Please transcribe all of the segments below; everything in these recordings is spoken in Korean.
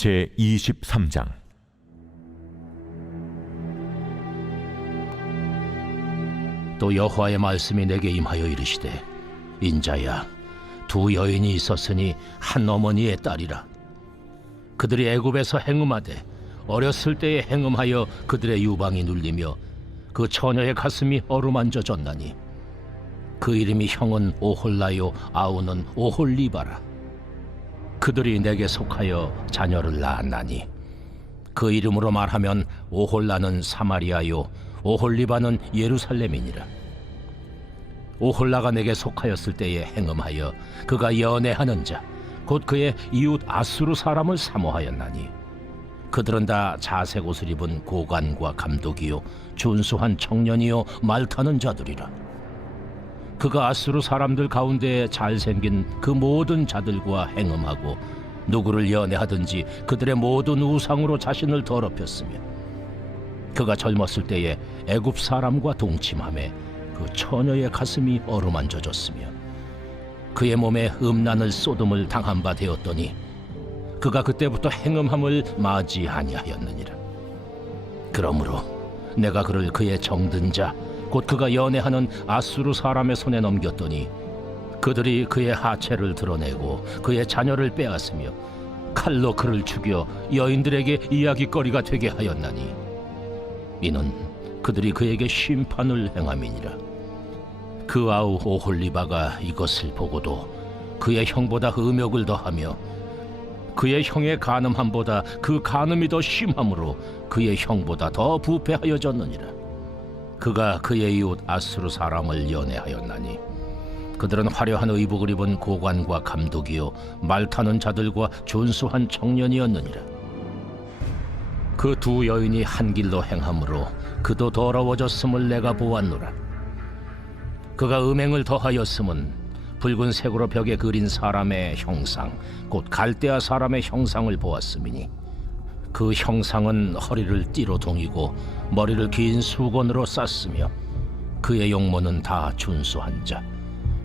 제23장. 또 여호와의 말씀이 내게 임하여 이르시되, 인자야, 두 여인이 있었으니 한 어머니의 딸이라. 그들이 애굽에서 행음하되 어렸을 때에 행음하여 그들의 유방이 눌리며 그 처녀의 가슴이 어루만져졌나니, 그 이름이 형은 오홀라요, 아우는 오홀리바라. 그들이 내게 속하여 자녀를 낳았나니, 그 이름으로 말하면 오홀라는 사마리아요, 오홀리바는 예루살렘이니라. 오홀라가 내게 속하였을 때에 행음하여 그가 연애하는 자, 곧 그의 이웃 아수르 사람을 사모하였나니, 그들은 다 자색 옷을 입은 고관과 감독이요 준수한 청년이요 말타는 자들이라. 그가 아수르 사람들 가운데 잘생긴 그 모든 자들과 행음하고 누구를 연애하든지 그들의 모든 우상으로 자신을 더럽혔으며, 그가 젊었을 때에 애굽 사람과 동침하며 그 처녀의 가슴이 어루만져졌으며, 그의 몸에 음란을 쏟음을 당한 바 되었더니 그가 그때부터 행음함을 맞이 아니하였느니라. 그러므로 내가 그를 그의 정든 자, 곧 그가 연애하는 아수르 사람의 손에 넘겼더니, 그들이 그의 하체를 드러내고 그의 자녀를 빼앗으며 칼로 그를 죽여 여인들에게 이야기거리가 되게 하였나니, 이는 그들이 그에게 심판을 행함이니라. 그 아우 오홀리바가 이것을 보고도 그의 형보다 음욕을 더하며 그의 형의 간음함보다 그 간음이 더 심함으로 그의 형보다 더 부패하여졌느니라. 그가 그의 이웃 아수르 사람을 연애하였나니, 그들은 화려한 의복을 입은 고관과 감독이요 말타는 자들과 준수한 청년이었느니라. 그 두 여인이 한 길로 행함으로 그도 더러워졌음을 내가 보았노라. 그가 음행을 더하였음은 붉은색으로 벽에 그린 사람의 형상, 곧 갈대아 사람의 형상을 보았음이니, 그 형상은 허리를 띠로 동이고 머리를 긴 수건으로 쌌으며, 그의 용모는 다 준수한 자,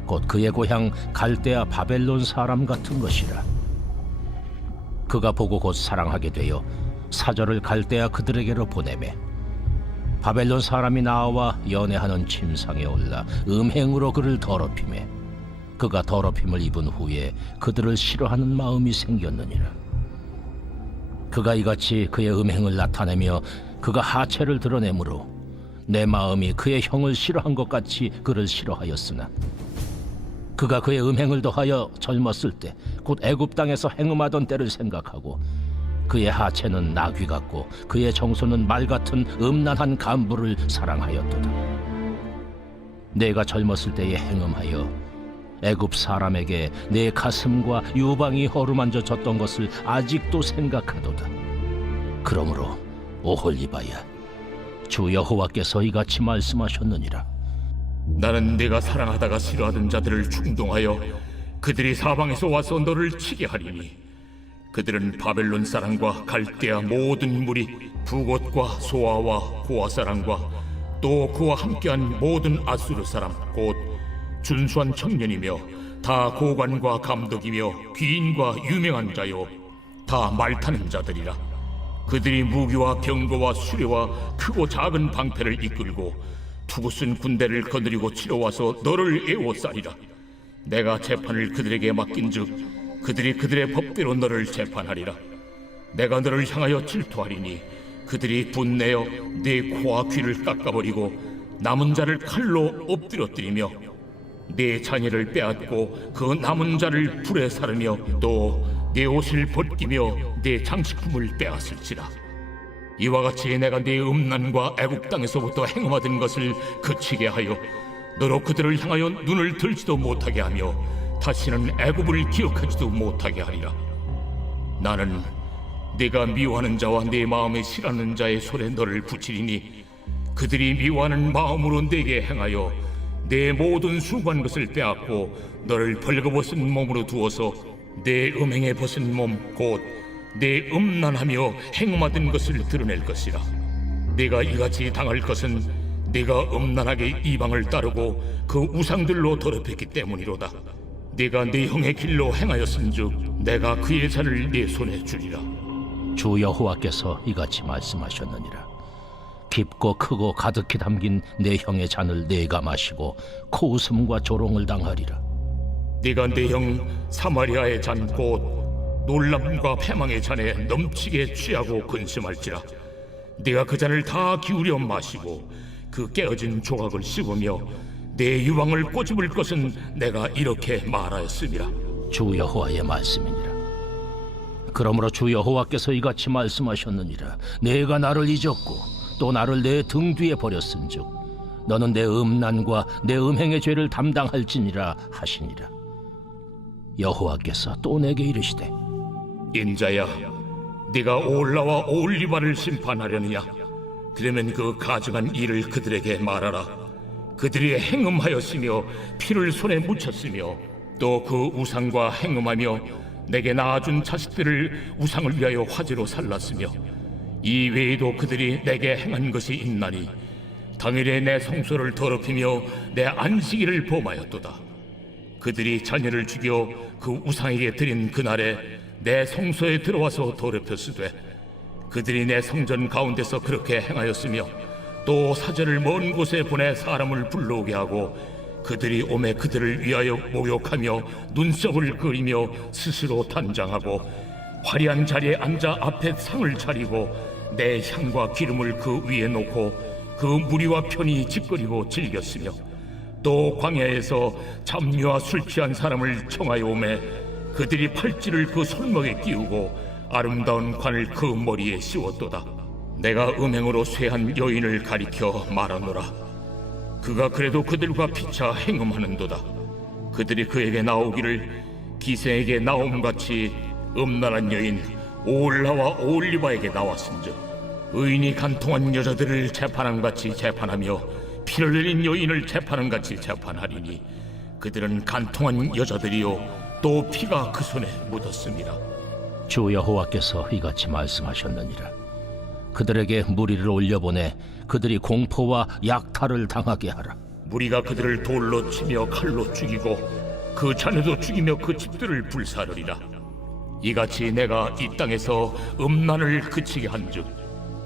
곧 그의 고향 갈대아 바벨론 사람 같은 것이라. 그가 보고 곧 사랑하게 되어 사절을 갈대아 그들에게로 보내매, 바벨론 사람이 나와 연애하는 침상에 올라 음행으로 그를 더럽히매, 그가 더럽힘을 입은 후에 그들을 싫어하는 마음이 생겼느니라. 그가 이같이 그의 음행을 나타내며 그가 하체를 드러내므로 내 마음이 그의 형을 싫어한 것 같이 그를 싫어하였으나, 그가 그의 음행을 더하여 젊었을 때 곧 애굽 땅에서 행음하던 때를 생각하고, 그의 하체는 나귀 같고 그의 정소는 말 같은 음란한 간부를 사랑하였도다. 내가 젊었을 때에 행음하여 애굽 사람에게 내 가슴과 유방이 어루만져졌던 것을 아직도 생각하도다. 그러므로 오홀리바야, 주 여호와께서 이같이 말씀하셨느니라. 나는 네가 사랑하다가 싫어하던 자들을 충동하여 그들이 사방에서 와서 너를 치게 하리니, 그들은 바벨론 사람과 갈대아 모든 무리, 부곳과 소아와 고아 사람과 또 그와 함께한 모든 아수르 사람, 곧 준수한 청년이며 다 고관과 감독이며 귀인과 유명한 자요 다 말타는 자들이라. 그들이 무기와 병거와 수레와 크고 작은 방패를 이끌고 투구쓴 군대를 거느리고 치러 와서 너를 애워싸리라. 내가 재판을 그들에게 맡긴즉 그들이 그들의 법대로 너를 재판하리라. 내가 너를 향하여 질투하리니 그들이 분내어 네 코와 귀를 깎아버리고 남은 자를 칼로 엎드려뜨리며 네 자녀를 빼앗고 그 남은 자를 불에 사르며 또 네 옷을 벗기며 네 장식품을 빼앗을지라. 이와 같이 내가 네 음란과 애굽 땅에서부터 행음하던 것을 그치게 하여 너로 그들을 향하여 눈을 들지도 못하게 하며 다시는 애굽을 기억하지도 못하게 하리라. 나는 네가 미워하는 자와 네 마음에 싫어하는 자의 손에 너를 붙이리니, 그들이 미워하는 마음으로 내게 행하여 내 모든 수고한 것을 빼앗고 너를 벌거벗은 몸으로 두어서 내 음행에 벗은 몸, 곧 내 음란하며 행음하던 것을 드러낼 것이라. 네가 이같이 당할 것은 네가 음란하게 이방을 따르고 그 우상들로 더럽혔기 때문이로다. 네가 네 형의 길로 행하였은즉 내가 그의 잔을 네 손에 주리라. 주 여호와께서 이같이 말씀하셨느니라. 깊고 크고 가득히 담긴 내 형의 잔을 내가 마시고 코웃음과 조롱을 당하리라. 네가 내 형 사마리아의 잔 곧 놀람과 패망의 잔에 넘치게 취하고 근심할지라. 네가 그 잔을 다 기울여 마시고 그 깨어진 조각을 씹으며 내 유방을 꼬집을 것은 내가 이렇게 말하였음이라. 주 여호와의 말씀이니라. 그러므로 주 여호와께서 이같이 말씀하셨느니라. 내가 나를 잊었고 또 나를 내 등 뒤에 버렸은즉 너는 내 음란과 내 음행의 죄를 담당할지니라 하시니라. 여호와께서 또 내게 이르시되 인자야, 네가 오올라와 오올리바를 심판하려느냐? 그러면 그 가증한 일을 그들에게 말하라. 그들이 행음하였으며 피를 손에 묻혔으며 또 그 우상과 행음하며 내게 낳아준 자식들을 우상을 위하여 화제로 살랐으며 이 외에도 그들이 내게 행한 것이 있나니 당일에 내 성소를 더럽히며 내 안식일을 범하였도다. 그들이 자녀를 죽여 그 우상에게 드린 그날에 내 성소에 들어와서 더럽혔으되 그들이 내 성전 가운데서 그렇게 행하였으며 또 사제를 먼 곳에 보내 사람을 불러오게 하고 그들이 오매 그들을 위하여 목욕하며 눈썹을 그리며 스스로 단장하고 화려한 자리에 앉아 앞에 상을 차리고 내 향과 기름을 그 위에 놓고 그 무리와 편히 짓거리고 즐겼으며 또 광야에서 잡류와 술 취한 사람을 청하여 오매 그들이 팔찌를 그 손목에 끼우고 아름다운 관을 그 머리에 씌웠도다. 내가 음행으로 쇠한 여인을 가리켜 말하노라. 그가 그래도 그들과 피차 행음하는도다. 그들이 그에게 나오기를 기생에게 나옴같이 음란한 여인 오올라와 오올리바에게 나왔은즉 의인이 간통한 여자들을 재판함같이 재판하며 피를 흘린 여인을 재판함같이 재판하리니 그들은 간통한 여자들이요 또 피가 그 손에 묻었습니다. 주 여호와께서 이같이 말씀하셨느니라. 그들에게 무리를 올려보내 그들이 공포와 약탈을 당하게 하라. 무리가 그들을 돌로 치며 칼로 죽이고 그 자녀도 죽이며 그 집들을 불사르리라. 이같이 내가 이 땅에서 음란을 그치게 한즉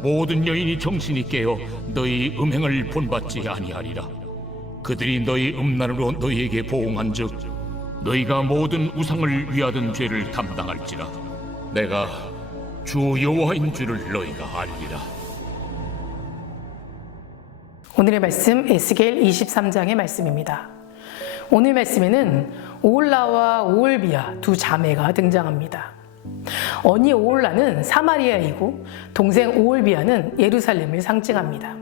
모든 여인이 정신이 깨어 너희 음행을 본받지 아니하리라. 그들이 너희 음란으로 너희에게 보응한즉 너희가 모든 우상을 위하던 죄를 담당할지라. 내가 주 여호와인 줄을 너희가 알리라. 오늘의 말씀 에스겔 23장의 말씀입니다. 오늘 말씀에는 오홀라와 오홀비야 두 자매가 등장합니다. 언니 오홀라는 사마리아이고 동생 오홀비야는 예루살렘을 상징합니다.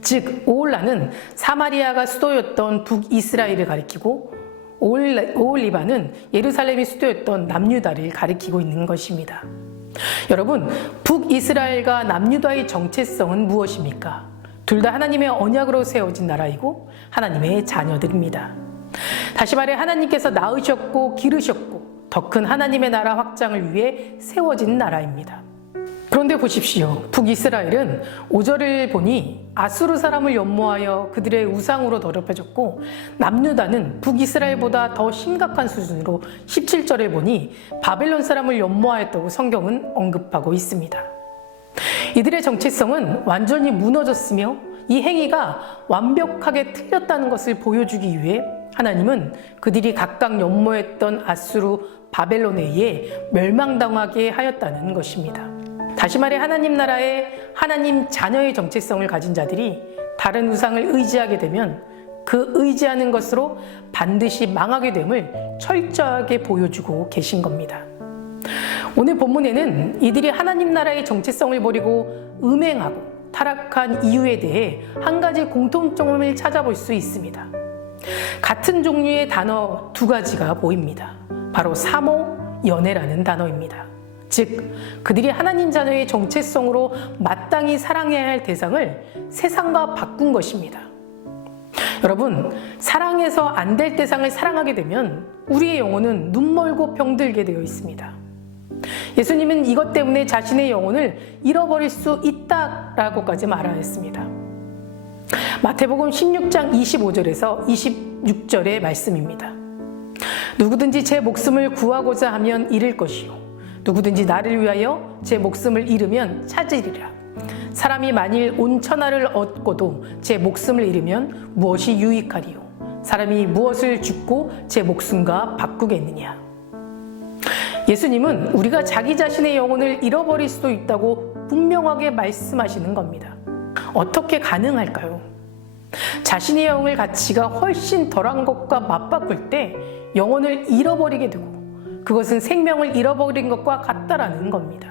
즉 오홀라는 사마리아가 수도였던 북이스라엘을 가리키고 오홀리바는 예루살렘이 수도였던 남유다를 가리키고 있는 것입니다. 여러분, 북이스라엘과 남유다의 정체성은 무엇입니까? 둘 다 하나님의 언약으로 세워진 나라이고 하나님의 자녀들입니다. 다시 말해 하나님께서 낳으셨고 기르셨고 더 큰 하나님의 나라 확장을 위해 세워진 나라입니다. 그런데 보십시오. 북이스라엘은 5절을 보니 아수르 사람을 연모하여 그들의 우상으로 더럽혀졌고 남유다는 북이스라엘보다 더 심각한 수준으로 17절에 보니 바벨론 사람을 연모하였다고 성경은 언급하고 있습니다. 이들의 정체성은 완전히 무너졌으며 이 행위가 완벽하게 틀렸다는 것을 보여주기 위해 하나님은 그들이 각각 연모했던 아수르 바벨론에 의해 멸망당하게 하였다는 것입니다. 다시 말해 하나님 나라의 하나님 자녀의 정체성을 가진 자들이 다른 우상을 의지하게 되면 그 의지하는 것으로 반드시 망하게 됨을 철저하게 보여주고 계신 겁니다. 오늘 본문에는 이들이 하나님 나라의 정체성을 버리고 음행하고 타락한 이유에 대해 한 가지 공통점을 찾아볼 수 있습니다. 같은 종류의 단어 두 가지가 보입니다. 바로 사모, 연애라는 단어입니다. 즉, 그들이 하나님 자녀의 정체성으로 마땅히 사랑해야 할 대상을 세상과 바꾼 것입니다. 여러분, 사랑해서 안 될 대상을 사랑하게 되면 우리의 영혼은 눈멀고 병들게 되어 있습니다. 예수님은 이것 때문에 자신의 영혼을 잃어버릴 수 있다라고까지 말하였습니다. 마태복음 16장 25절에서 26절의 말씀입니다. 누구든지 제 목숨을 구하고자 하면 잃을 것이요 누구든지 나를 위하여 제 목숨을 잃으면 찾으리라. 사람이 만일 온 천하를 얻고도 제 목숨을 잃으면 무엇이 유익하리요? 사람이 무엇을 죽고 제 목숨과 바꾸겠느냐? 예수님은 우리가 자기 자신의 영혼을 잃어버릴 수도 있다고 분명하게 말씀하시는 겁니다. 어떻게 가능할까요? 자신의 영혼의 가치가 훨씬 덜한 것과 맞바꿀 때 영혼을 잃어버리게 되고 그것은 생명을 잃어버린 것과 같다라는 겁니다.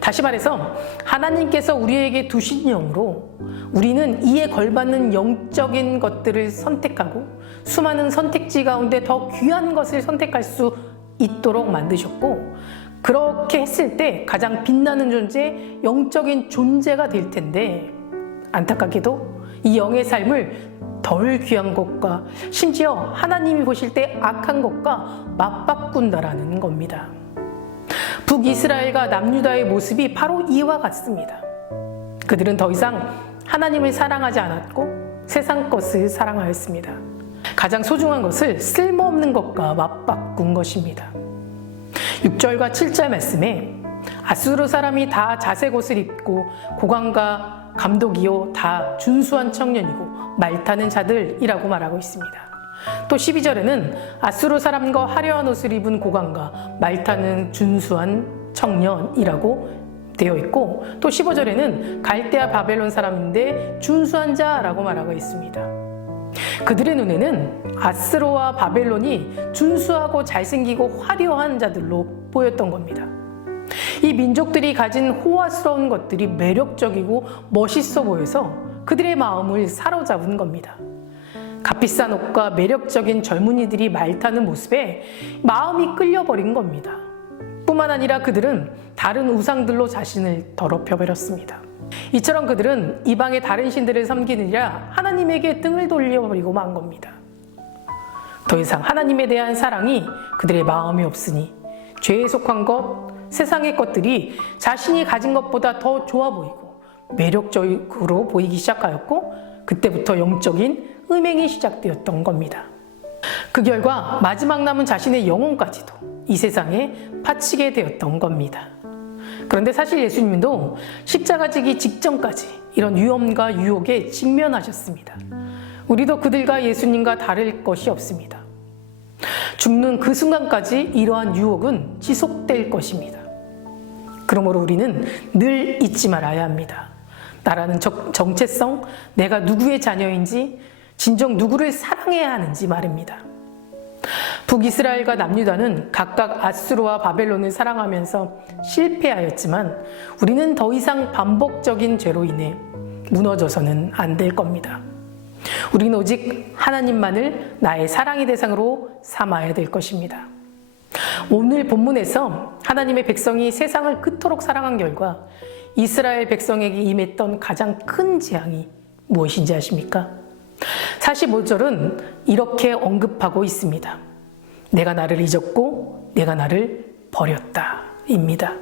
다시 말해서 하나님께서 우리에게 두신 영으로 우리는 이에 걸맞는 영적인 것들을 선택하고 수많은 선택지 가운데 더 귀한 것을 선택할 수 있도록 만드셨고, 그렇게 했을 때 가장 빛나는 존재, 영적인 존재가 될 텐데 안타깝게도 이 영의 삶을 덜 귀한 것과 심지어 하나님이 보실 때 악한 것과 맞바꾼다라는 겁니다. 북이스라엘과 남유다의 모습이 바로 이와 같습니다. 그들은 더 이상 하나님을 사랑하지 않았고 세상 것을 사랑하였습니다. 가장 소중한 것을 쓸모없는 것과 맞바꾼 것입니다. 6절과 7절 말씀에 아수르 사람이 다 자색 옷을 입고 고관과 감독이요 다 준수한 청년이고 말 타는 자들이라고 말하고 있습니다. 또 12절에는 아수르 사람과 화려한 옷을 입은 고관과 말 타는 준수한 청년이라고 되어 있고, 또 15절에는 갈대아 바벨론 사람인데 준수한 자라고 말하고 있습니다. 그들의 눈에는 아스로와 바벨론이 준수하고 잘생기고 화려한 자들로 보였던 겁니다. 이 민족들이 가진 호화스러운 것들이 매력적이고 멋있어 보여서 그들의 마음을 사로잡은 겁니다. 값비싼 옷과 매력적인 젊은이들이 말타는 모습에 마음이 끌려버린 겁니다. 뿐만 아니라 그들은 다른 우상들로 자신을 더럽혀버렸습니다. 이처럼 그들은 이방의 다른 신들을 섬기느라 하나님에게 등을 돌려버리고 만 겁니다. 더 이상 하나님에 대한 사랑이 그들의 마음에 없으니 죄에 속한 것, 세상의 것들이 자신이 가진 것보다 더 좋아 보이고 매력적으로 보이기 시작하였고, 그때부터 영적인 음행이 시작되었던 겁니다. 그 결과 마지막 남은 자신의 영혼까지도 이 세상에 바치게 되었던 겁니다. 그런데 사실 예수님도 십자가 지기 직전까지 이런 위험과 유혹에 직면하셨습니다. 우리도 그들과 예수님과 다를 것이 없습니다. 죽는 그 순간까지 이러한 유혹은 지속될 것입니다. 그러므로 우리는 늘 잊지 말아야 합니다. 나라는 정체성, 내가 누구의 자녀인지, 진정 누구를 사랑해야 하는지 말입니다. 북이스라엘과 남유다는 각각 아수르와 바벨론을 사랑하면서 실패하였지만 우리는 더 이상 반복적인 죄로 인해 무너져서는 안 될 겁니다. 우리는 오직 하나님만을 나의 사랑의 대상으로 삼아야 될 것입니다. 오늘 본문에서 하나님의 백성이 세상을 그토록 사랑한 결과 이스라엘 백성에게 임했던 가장 큰 재앙이 무엇인지 아십니까? 45절은 이렇게 언급하고 있습니다. 내가 나를 잊었고 내가 나를 버렸다 입니다.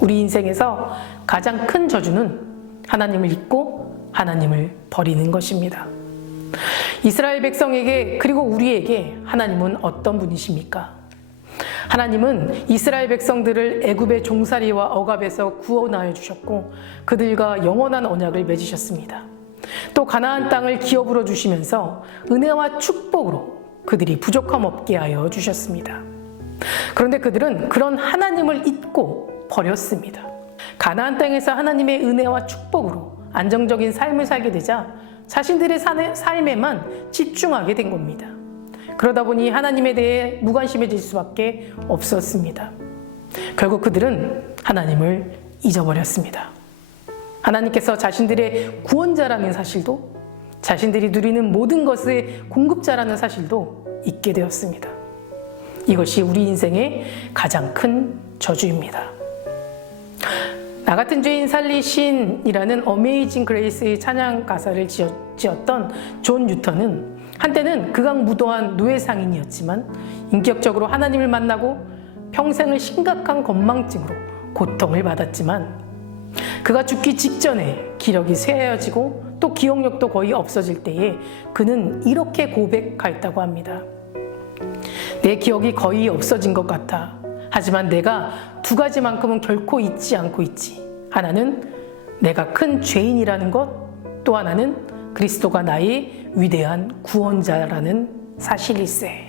우리 인생에서 가장 큰 저주는 하나님을 잊고 하나님을 버리는 것입니다. 이스라엘 백성에게, 그리고 우리에게 하나님은 어떤 분이십니까? 하나님은 이스라엘 백성들을 애굽의 종살이와 억압에서 구원하여 주셨고 그들과 영원한 언약을 맺으셨습니다. 또 가나안 땅을 기업으로 주시면서 은혜와 축복으로 그들이 부족함 없게 하여 주셨습니다. 그런데 그들은 그런 하나님을 잊고 버렸습니다. 가나안 땅에서 하나님의 은혜와 축복으로 안정적인 삶을 살게 되자 자신들의 삶에만 집중하게 된 겁니다. 그러다 보니 하나님에 대해 무관심해질 수밖에 없었습니다. 결국 그들은 하나님을 잊어버렸습니다. 하나님께서 자신들의 구원자라는 사실도, 자신들이 누리는 모든 것의 공급자라는 사실도 잊게 되었습니다. 이것이 우리 인생의 가장 큰 저주입니다. 나 같은 죄인 살리신이라는 어메이징 그레이스의 찬양 가사를 지었던 존 뉴턴은 한때는 극악무도한 노예 상인이었지만 인격적으로 하나님을 만나고 평생을 심각한 건망증으로 고통을 받았지만 그가 죽기 직전에 기력이 쇠해지고 또 기억력도 거의 없어질 때에 그는 이렇게 고백하였다고 합니다. 내 기억이 거의 없어진 것 같아. 하지만 내가 두 가지만큼은 결코 잊지 않고 있지. 하나는 내가 큰 죄인이라는 것, 또 하나는 그리스도가 나의 위대한 구원자라는 사실일세.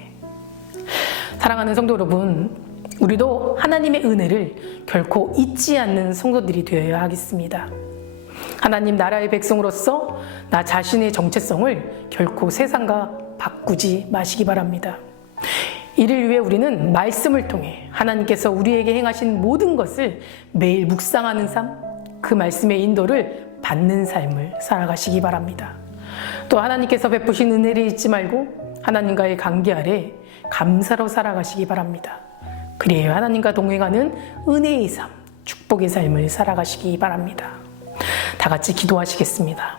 사랑하는 성도 여러분, 우리도 하나님의 은혜를 결코 잊지 않는 성도들이 되어야 하겠습니다. 하나님 나라의 백성으로서 나 자신의 정체성을 결코 세상과 바꾸지 마시기 바랍니다. 이를 위해 우리는 말씀을 통해 하나님께서 우리에게 행하신 모든 것을 매일 묵상하는 삶, 그 말씀의 인도를 받는 삶을 살아가시기 바랍니다. 또 하나님께서 베푸신 은혜를 잊지 말고 하나님과의 관계 아래 감사로 살아가시기 바랍니다. 그리하여 하나님과 동행하는 은혜의 삶, 축복의 삶을 살아가시기 바랍니다. 다 같이 기도하시겠습니다.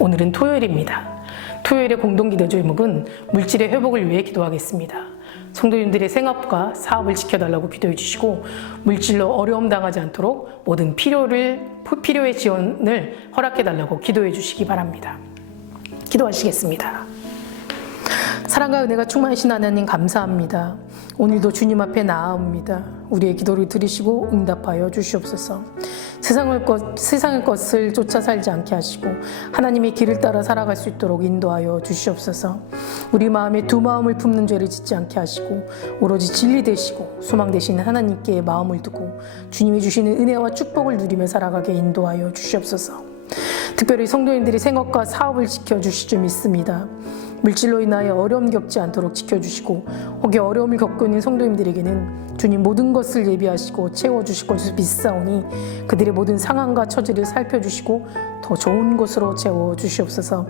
오늘은 토요일입니다. 토요일의 공동기도 제목은 물질의 회복을 위해 기도하겠습니다. 성도님들의 생업과 사업을 지켜달라고 기도해 주시고 물질로 어려움 당하지 않도록 모든 필요의 지원을 허락해달라고 기도해 주시기 바랍니다. 기도하시겠습니다. 사랑과 은혜가 충만하신 하나님 감사합니다. 오늘도 주님 앞에 나아옵니다. 우리의 기도를 들으시고 응답하여 주시옵소서. 세상의 것을 쫓아 살지 않게 하시고 하나님의 길을 따라 살아갈 수 있도록 인도하여 주시옵소서. 우리 마음에 두 마음을 품는 죄를 짓지 않게 하시고 오로지 진리 되시고 소망 되시는 하나님께 마음을 두고 주님이 주시는 은혜와 축복을 누리며 살아가게 인도하여 주시옵소서. 특별히 성도님들이 생업과 사업을 지켜주실 줄 믿습니다. 물질로 인하여 어려움 겪지 않도록 지켜주시고 혹여 어려움을 겪고 있는 성도님들에게는 주님 모든 것을 예비하시고 채워주실 것을 믿사오니 그들의 모든 상황과 처지를 살펴주시고 더 좋은 것으로 채워주시옵소서.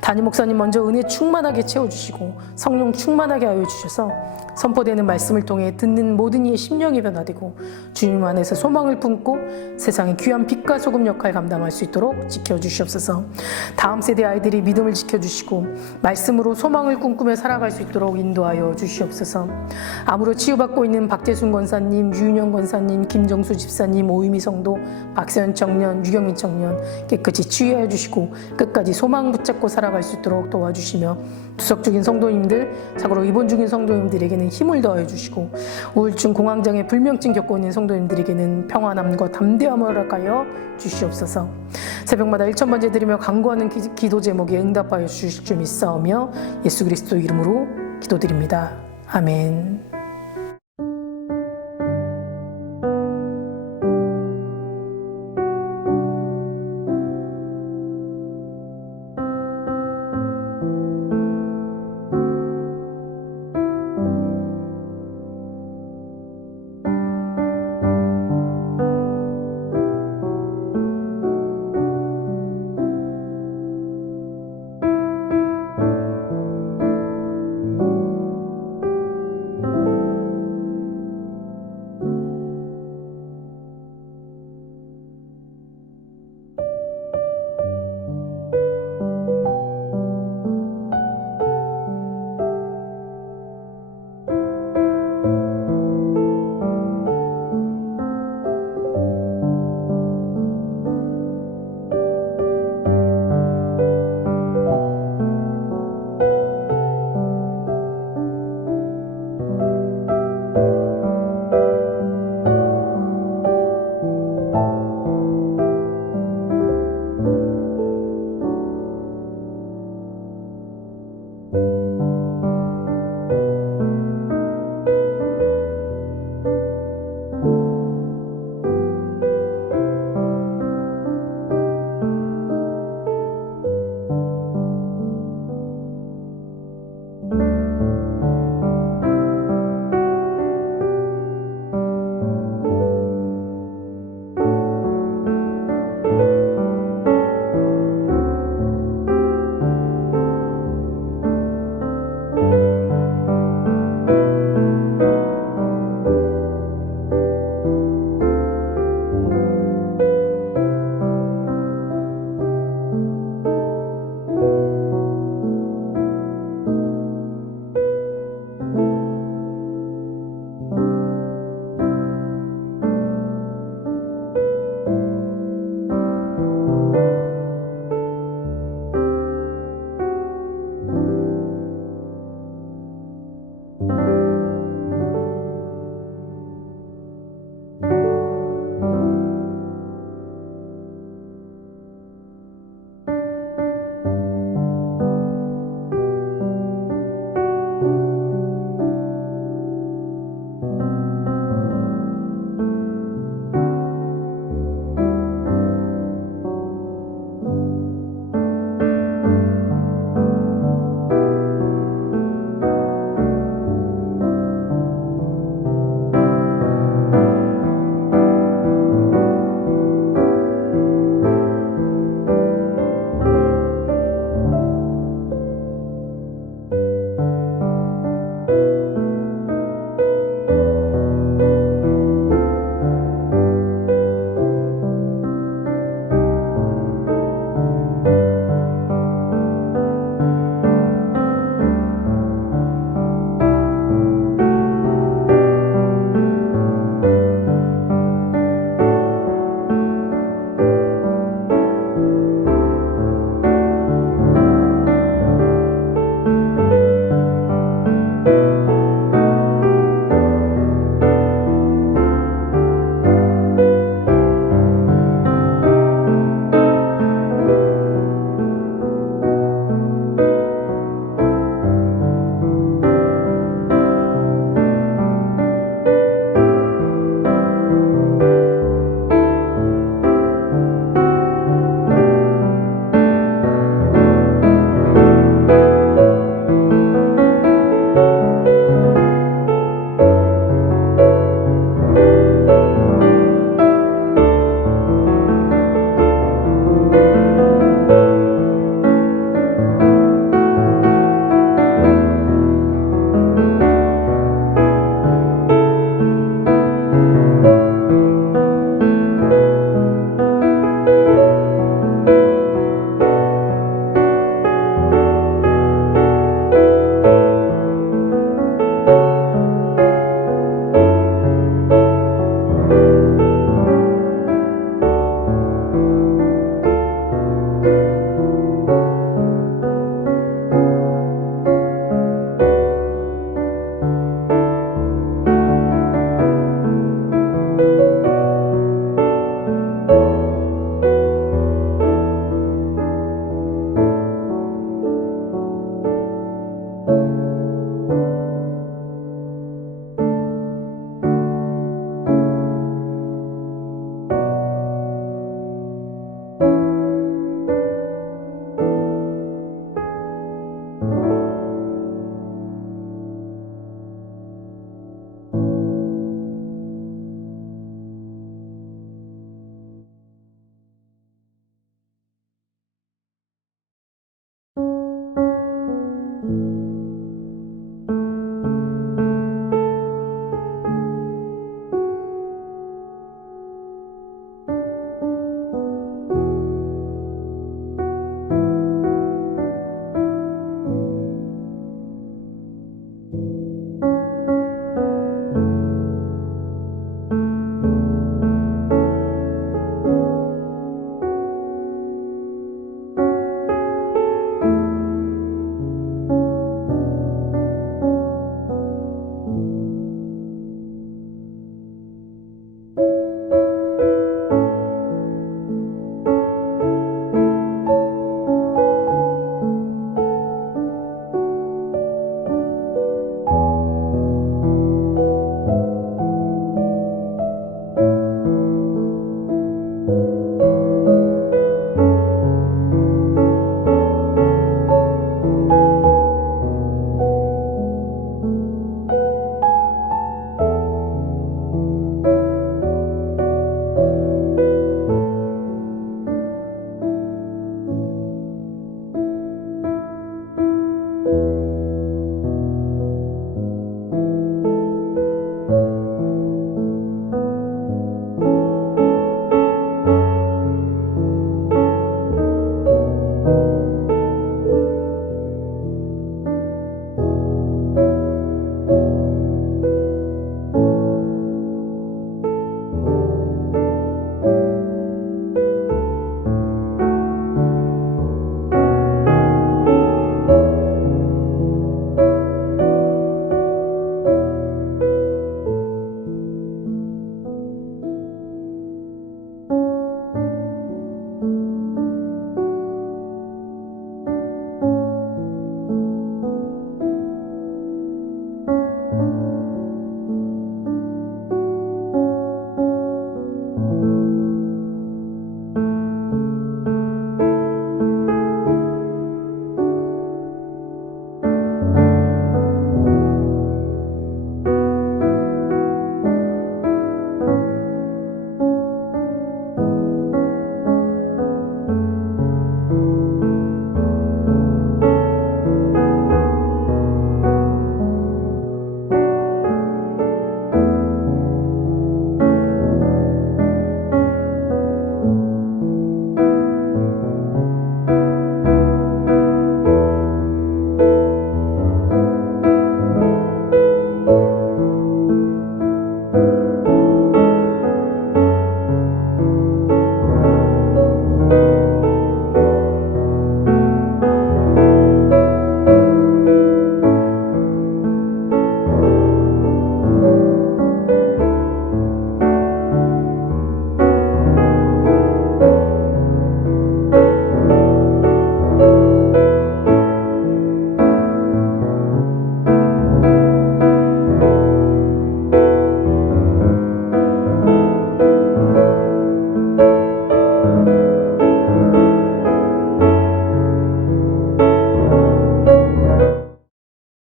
담임 목사님 먼저 은혜 충만하게 채워주시고 성령 충만하게 하여 주셔서 선포되는 말씀을 통해 듣는 모든 이의 심령이 변화되고 주님 안에서 소망을 품고 세상의 귀한 빛과 소금 역할 감당할 수 있도록 지켜주시옵소서. 다음 세대 아이들이 믿음을 지켜주시고 말씀으로 소망을 꿈꾸며 살아갈 수 있도록 인도하여 주시옵소서. 암으로 치유받고 있는 박재순 권사님, 유윤영 권사님, 김정수 집사님, 오유미 성도, 박세현 청년, 유경민 청년 깨끗이 치유하여 주시고 끝까지 소망 붙잡고 살아갈 수 있도록 도와주시며 투석 중인 성도님들, 자고로 입원 중인 성도님들에게는 힘을 더해 주시고 우울증, 공황장애, 불면증 겪고 있는 성도님들에게는 평안함과 담대함을 허락하여 주시옵소서. 새벽마다 1000번째 드리며 간구하는 기도 제목에 응답하여 주실 줄 믿사오며 예수 그리스도 이름으로 기도드립니다. 아멘.